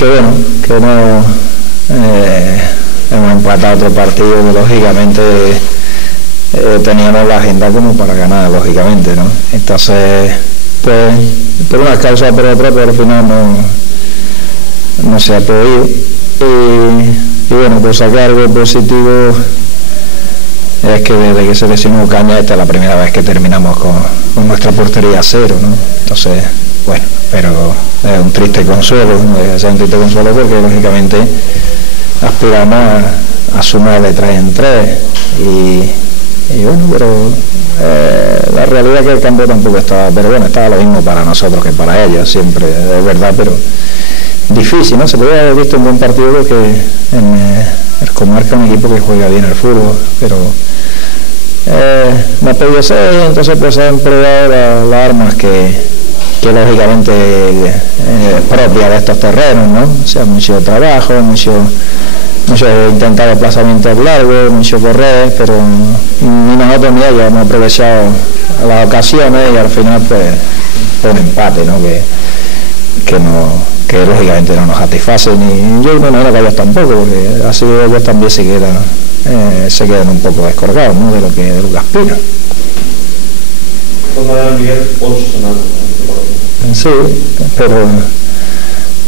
que bueno, que no hemos empatado otro partido que lógicamente teníamos la agenda como para ganar, lógicamente, ¿no? Entonces, pues, por una causa o por otra, pero al final no se ha podido. Y bueno, pues sacar algo positivo es que desde que se lesionó Caña, esta es la primera vez que terminamos con nuestra portería a cero, ¿no? Entonces, bueno, pero es un triste consuelo, ¿no? Es un triste consuelo porque lógicamente aspiramos a sumar de 3 en 3 y bueno, pero la realidad es que el campo tampoco estaba, pero bueno, estaba lo mismo para nosotros que para ellos, siempre, es verdad, pero difícil, ¿no? Se podría haber visto un buen partido porque en el Comarca es un equipo que juega bien el fútbol, pero no ha podido ser, entonces pues se han probado las armas que lógicamente propia de estos terrenos, ¿no? O sea, mucho trabajo, mucho intentar desplazamientos largos, mucho correr, pero ni nosotros ni ellos hemos aprovechado las ocasiones y al final pues un empate, ¿no? Que lógicamente no nos satisface, ni yo no creo que ellos tampoco, porque así ellos también se quedan un poco descolgados, ¿no? de lo que aspiran. Sí, pero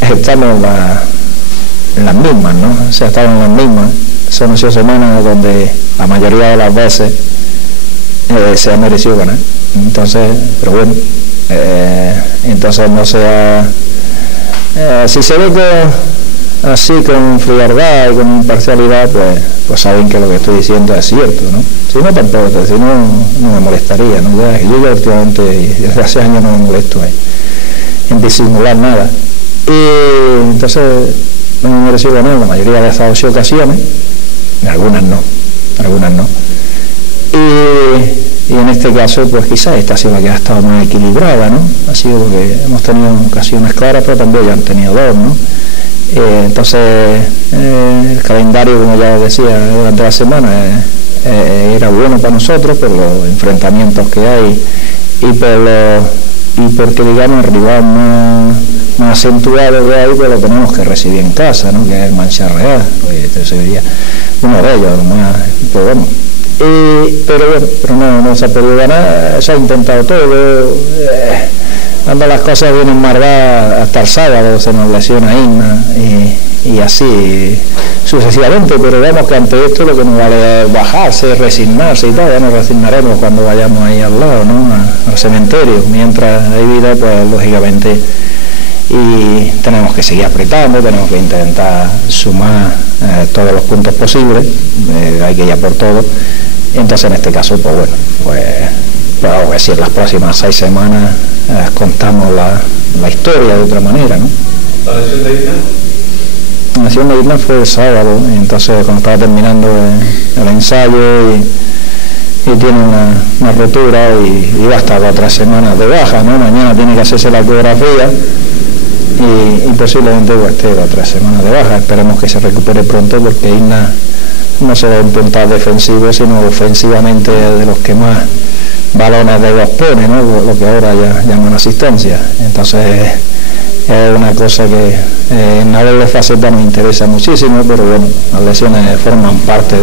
estamos en las mismas, ¿no? O sea, estamos en las mismas. Son 8 semanas donde la mayoría de las veces se ha merecido ganar. Entonces, pero bueno, entonces no sea... si se ve así con frialdad y con imparcialidad, pues saben que lo que estoy diciendo es cierto, ¿no? Si no, tampoco, si no me molestaría, ¿no? Yo ya últimamente, desde hace años no me molesto en disimular nada. Y entonces no me mereció ganar la mayoría de esas 8 ocasiones, algunas no. Y en este caso, pues quizás esta ha sido la que ha estado más equilibrada, ¿no? Ha sido porque hemos tenido ocasiones claras, pero también ya han tenido 2, ¿no? Entonces, el calendario, como ya decía, durante la semana era bueno para nosotros por los enfrentamientos que hay y porque, digamos, el rival más acentuado de ahí, pues lo tenemos que recibir en casa, ¿no? Que es el Mancha Real, uno de ellos, más, pues bueno. Pero no se ha podido ganar, se ha intentado todo, cuando las cosas vienen marcadas hasta el sábado se nos lesiona Inna y así sucesivamente, pero vemos que ante esto lo que nos vale es bajarse, resignarse y tal, ya nos resignaremos cuando vayamos ahí al lado, ¿no? Al cementerio, mientras hay vida, pues lógicamente, y tenemos que seguir apretando, tenemos que intentar sumar todos los puntos posibles, hay que ir a por todo. Entonces en este caso, pues bueno, pues a ver si en las próximas 6 semanas contamos la historia de otra manera, ¿no? ¿La lesión de Isla? La lesión de Isla fue el sábado, entonces cuando estaba terminando el ensayo y tiene una rotura y va a estar 2 o 3 semanas de baja, ¿no? Mañana tiene que hacerse la ecografía y posiblemente esté 2 o 3 semanas de baja. Esperemos que se recupere pronto porque Isla no se va a un puntal defensivo, sino ofensivamente de los que más balones de dos pone, ¿no? Lo que ahora ya llaman asistencia. Entonces es una cosa que en la doble faceta nos interesa muchísimo, pero bueno, las lesiones forman parte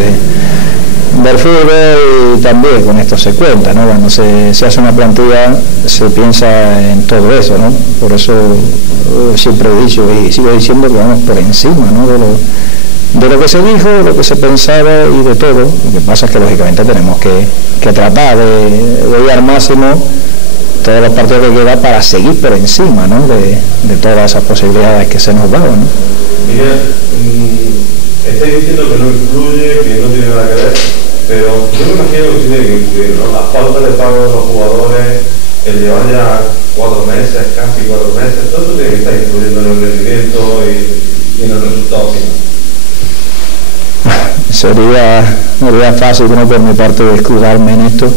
del fútbol y también con esto se cuenta, ¿no? Cuando se hace una plantilla se piensa en todo eso, ¿no? Por eso siempre he dicho y sigo diciendo que vamos por encima, ¿no? De lo que se dijo, de lo que se pensaba y de todo. Lo que pasa es que lógicamente tenemos que tratar de ir al máximo todos los partidos que queda para seguir por encima, ¿no? de todas esas posibilidades que se nos daban, ¿no? Miguel, estáis diciendo que no influye, que no tiene nada que ver, pero yo me imagino que sí tiene que influir, ¿no? Las faltas de pago de los jugadores, el llevar ya 4 meses, casi 4 meses, todo eso tiene que estar influyendo en el rendimiento y en el resultado final. Sería fácil, ¿no? Por mi parte de escudarme en esto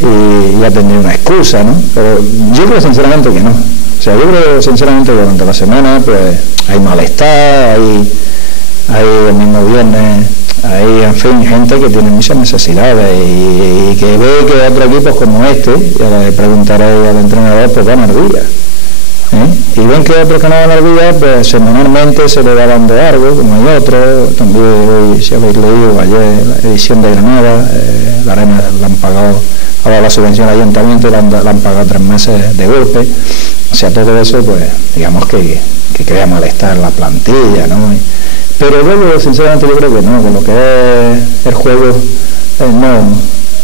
y ya tendría una excusa, ¿no? Pero yo creo sinceramente que no. O sea, yo creo sinceramente que durante la semana pues hay malestar, hay el mismo viernes, hay en fin gente que tiene muchas necesidades y que ve que otros equipos como este, ya le preguntaré al entrenador, pues van al día. Y ven que otros que no van a olvidar, pues semanalmente se le va dando algo, como hay otros. También hoy, si habéis leído ayer la edición de Granada, la Arena la han pagado, ha dado la subvención al ayuntamiento y la han pagado 3 meses de golpe. O sea, todo eso, pues digamos que crea malestar en la plantilla, ¿no? Pero luego, sinceramente, yo creo que no, que lo que es el juego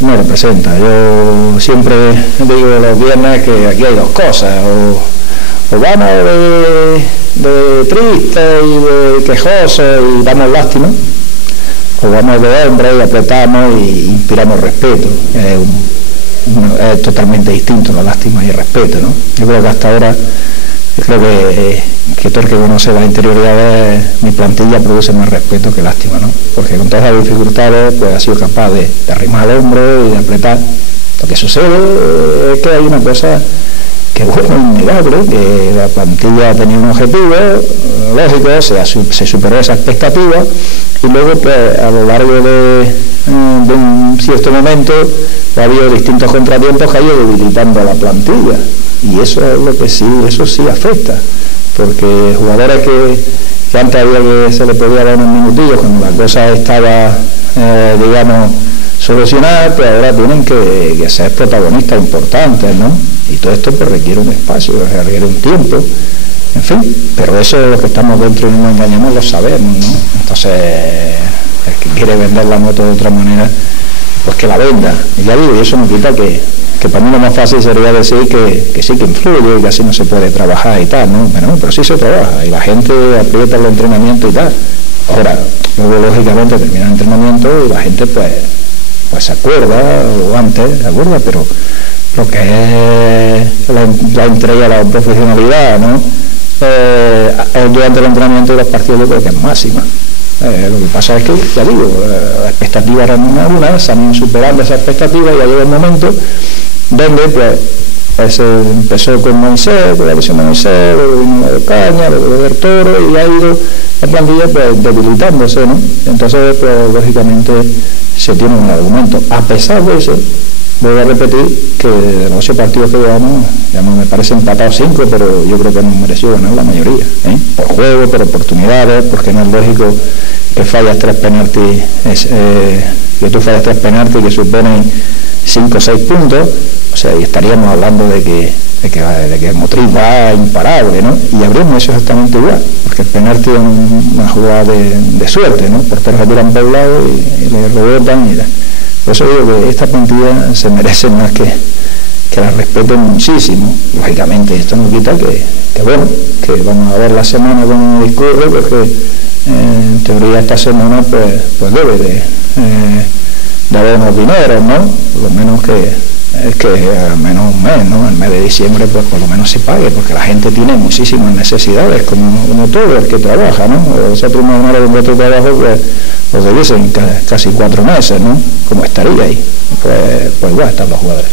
no representa. Yo siempre digo los viernes que aquí hay dos cosas, o vamos de triste y de quejoso y damos lástima, o vamos de hombre y apretamos y inspiramos respeto. Es totalmente distinto la lástima y el respeto, ¿no? Yo creo que hasta ahora, que todo el que conoce las interioridades, mi plantilla produce más respeto que lástima, ¿no? Porque con todas las dificultades pues ha sido capaz de arrimar al hombro y de apretar. Lo que sucede es que hay una cosa que es innegable, que la plantilla tenía un objetivo lógico, se superó esa expectativa y luego pues a lo largo de un cierto momento ha habido distintos contratiempos que ha ido debilitando a la plantilla, y eso es lo que sí, eso sí afecta, porque jugadores que antes había que se le podía dar unos minutillos cuando la cosa estaba digamos solucionada, pues ahora tienen que ser protagonistas importantes, ¿no? Y todo esto pues requiere un espacio, requiere un tiempo, en fin, pero eso es lo que estamos dentro y no nos engañamos, lo sabemos, ¿no? Entonces el que quiere vender la moto de otra manera, pues que la venda, y ya digo, y eso no quita que para mí lo más fácil sería decir que sí que influye, que así no se puede trabajar y tal, ¿no? Pero sí se trabaja, y la gente aprieta el entrenamiento y tal. Ahora, luego lógicamente termina el entrenamiento y la gente pues se acuerda, o antes se acuerda, pero lo que es la entrega, la profesionalidad, ¿no? Durante el entrenamiento y los partidos yo creo que es máxima. Lo que pasa es que, ya digo, las expectativas eran unas, se han ido superando esas expectativas y ya llega un momento donde pues se empezó con Moisés, con la lesión de Moisés, luego de Caña, luego de Toro, y ha ido la plantilla pues debilitándose, ¿no? Entonces pues lógicamente se tiene un argumento. A pesar de eso, voy a repetir que de los 8 partidos que llevamos, me parece empatados 5, pero yo creo que hemos merecido ganar la mayoría, por juego, por oportunidades, porque no es lógico que fallas 3 penaltis, que tú fallas 3 penaltis que suponen 5 o 6 puntos, o sea, y estaríamos hablando de que el Motril va imparable, ¿no? Y habríamos hecho exactamente igual, porque el penalti es una jugada de suerte, ¿no? Porteros que tiran por un lado y le rebotan y da. Por eso digo que esta plantilla se merece más que la respeten muchísimo. Lógicamente esto no quita que vamos a ver la semana cómo discurre, porque en teoría esta semana pues debe de haber unos dineros, ¿no? Por lo menos que al menos un mes, ¿no? El mes de diciembre pues por lo menos se pague, porque la gente tiene muchísimas necesidades, como todo el que trabaja, ¿no? Nosotros más o menos de trabajo pues debiesen casi 4 meses, ¿no? Como estaría ahí, pues igual están los jugadores.